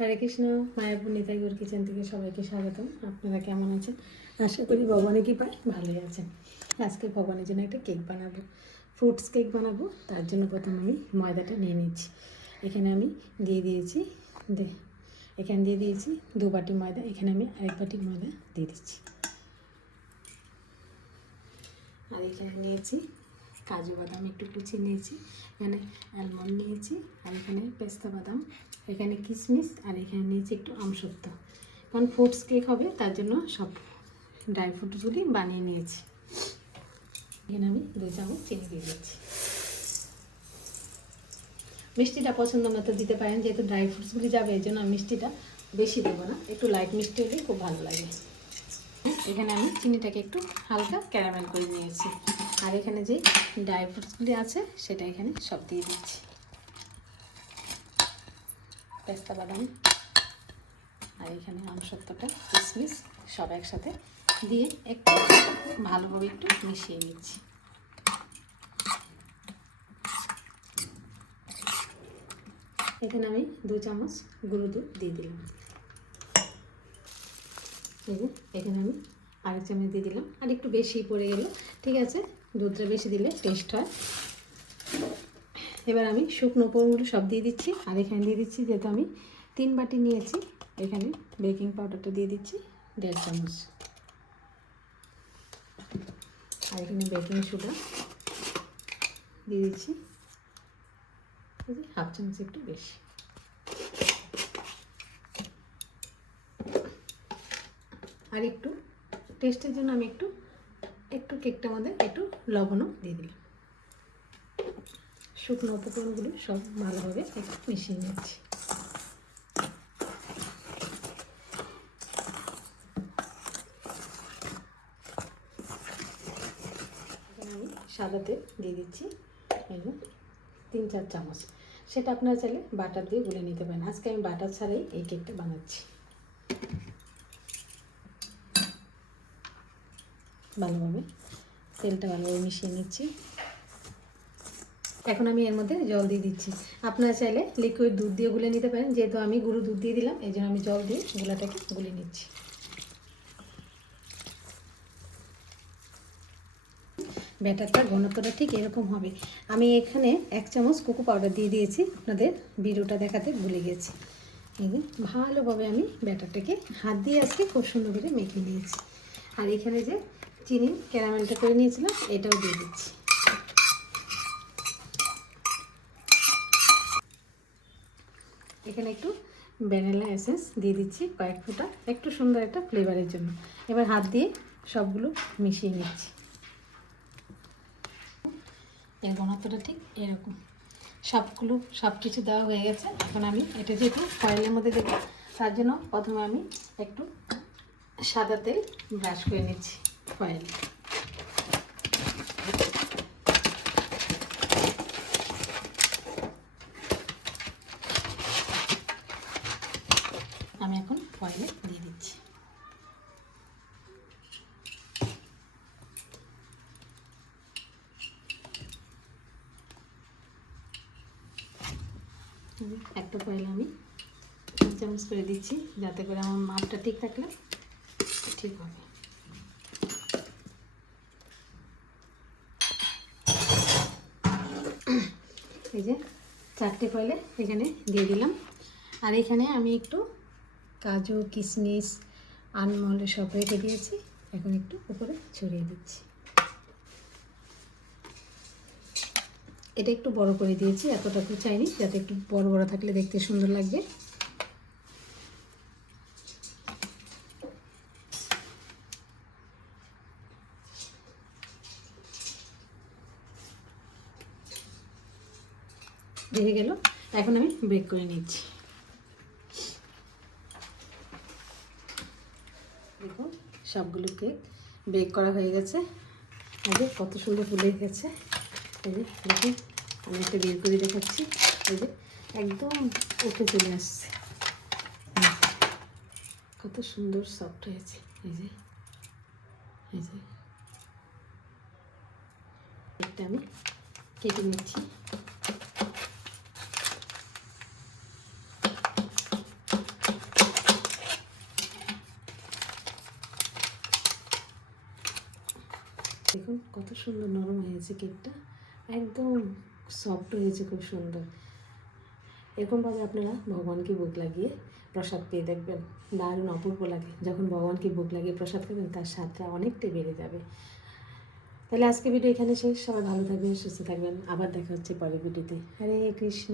হরে Krishna, Mayapur Nitai Gour kitchen থেকে সবাইকে স্বাগতম। আপনারা কেমন আছেন? আশা করি ভগবানের কৃপায় ভালোই আছেন। আজকে ভগবানের জন্য একটা কেক বানাবো, ফ্রুটস কেক বানাবো। তার জন্য প্রথমে আমি ময়দাটা নিয়ে নিচ্ছি। এখানে আমি দিয়ে দিয়েছি এখানে দিয়ে দিয়েছি 2 বাটি ময়দা। এখানে আমি 1 বাটি ময়দা দিয়ে দিচ্ছি। আর এখানে নিয়েছি কাজু বাদাম একটু কুচিয়ে নিয়েছি, এখানে অ্যালমন্ড নিয়েছি, আর এখানে পেস্তা বাদাম, এখানে কিশমিশ, আর এখানে নিয়েছি একটু আমসত্ত্ব। কারণ ফ্রুটস কেক হবে তার জন্য সব ড্রাই ফ্রুটসগুলি বানিয়ে নিয়েছি। এখানে আমি 2 চামচ চিনি দিয়ে দিচ্ছি। মিষ্টিটা পছন্দ মতো দিতে পারেন, যেহেতু ড্রাই ফ্রুটসগুলি যাবে এই জন্য আমি মিষ্টিটা বেশি দেবো না, একটু লাইট মিষ্টি হলে খুব ভালো লাগে। এখানে আমি চিনিটাকে একটু হালকা ক্যারামেল করে নিয়েছি, আর এখানে যে ড্রাই ফ্রুটসগুলি আছে সেটা এখানে সব দিয়ে দিচ্ছি। পেস্তা বাদাম আর এখানে আমসত্ত্বটা, কিশমিশ সব একসাথে দিয়ে একটু ভালোভাবে একটু মিশিয়ে নিচ্ছি। এখানে আমি 2 চামচ গুঁড়ো দুধ দিয়ে দিলাম। এখানে আমি 1 চামচ দিয়ে দিলাম, আর একটু বেশি পড়ে গেল, ঠিক আছে, দুধটা বেশি দিলে টেস্ট হয়। এবার আমি শুকনো উপকরণগুলো সব দিয়ে দিচ্ছি, আর এখানে দিয়ে দিচ্ছি, যেহেতু আমি 3 বাটি নিয়েছি, এখানে বেকিং পাউডারটা দিয়ে দিচ্ছি 1.5 চামচ, আর এখানে বেকিং সোডা দিয়ে দিচ্ছি 1/2 চামচ, একটু বেশি। আর একটু টেস্টের জন্য আমি একটু কেকটার মধ্যে একটু লবণও দিয়ে দিলাম। শুকনো উপকরণগুলো সব ভালোভাবে একটু মিশিয়ে নিচ্ছি। এখানে আমি সাদা তেল দিয়ে দিচ্ছি 3-4 চামচ। সেটা আপনারা চাইলে বাটার দিয়ে গুলে নিতে পারেন। আজকে আমি বাটার ছাড়াই এই কেকটা বানাচ্ছি। ভালোভাবে তেলটা ভালোভাবে মিশিয়ে নিচ্ছি। এখন আমি এর মধ্যে জল দিয়ে দিচ্ছি। আপনারা চাইলে লিকুইড দুধ দিয়ে গুলে নিতে পারেন, যেহেতু আমি গুঁড়ো দুধ দিয়ে দিলাম এই জন্য আমি জল দিয়ে গুলাটাকে গুলে নিচ্ছি। ব্যাটারটার ঘনত্বটা ঠিক এরকম হবে। আমি এখানে 1 চামচ কোকো পাউডার দিয়ে দিয়েছি, আপনাদের ভিডিওটা দেখাতে ভুলে গেছি। এই যে ভালোভাবে আমি ব্যাটারটাকে হাত দিয়ে আজকে খুব সুন্দর করে মেখে নিয়েছি। আর এখানে যে চিনি ক্যারামেলটা করে নিয়েছিলাম এটাও দিয়ে দিচ্ছি। এখানে একটু ভ্যানিলা এসেন্স দিয়ে দিচ্ছি কয়েক ফোঁটা, একটু সুন্দর একটা ফ্লেভারের জন্য। এবার হাত দিয়ে সবগুলো মিশিয়ে নিচ্ছি। এর ঘনত্বটা ঠিক এরকম। সব কিছু দেওয়া হয়ে গেছে। এখন আমি এটা যেহেতু ফয়েলের মধ্যে দেবো তার জন্য প্রথমে আমি একটু সাদা তেল ব্রাশ করে নিচ্ছি ফয়েল। আমি এখন ফয়েলে দিয়ে দিচ্ছি। একটা ফয়েল আমি 3 চামচ করে দিচ্ছি, যাতে করে আমার মাপটা ঠিক থাকলে ঠিক হবে। এই যে 4টে ফয়েলে এখানে দিয়ে দিলাম। আর এখানে আমি একটু কাজু, কিশমিশ, আলমন্ড সব রেখে দিয়েছি, এখন একটু উপরে ছড়িয়ে দিচ্ছি। এটা একটু বড় করে দিয়েছি, এতটাও চাইনি, যাতে একটু বড় বড় থাকলে দেখতে সুন্দর লাগবে। হয়ে গেল, এখন আমি বেক করে নিচ্ছি। দেখুন সবগুলো কেক বেক করা হয়ে গেছে। আগে কত সুন্দর ফুলে গেছে। এই যে দেখুন, আমি একটা বের করে দেখাচ্ছি। এই যে একদম উঠে চলে আসছে, কত সুন্দর সফট হয়েছে। এই যে কেকটা আমি কেটে নিচ্ছি। দেখুন কত সুন্দর নরম হয়েছে কেকটা, একদম সফট হয়েছে, খুব সুন্দর। এরকমভাবে আপনারা ভগবানকে ভোগ লাগিয়ে প্রসাদ পেয়ে দেখবেন, দারুণ অপূর্ব লাগে। যখন ভগবানকে ভোগ লাগিয়ে প্রসাদ খাবেন তার স্বাদটা অনেকটাই বেড়ে যাবে। তাহলে আজকে ভিডিও এখানে শেষ। সবাই ভালো থাকবেন, সুস্থ থাকবেন, আবার দেখা হচ্ছে পরের ভিডিওতে। হরে কৃষ্ণ।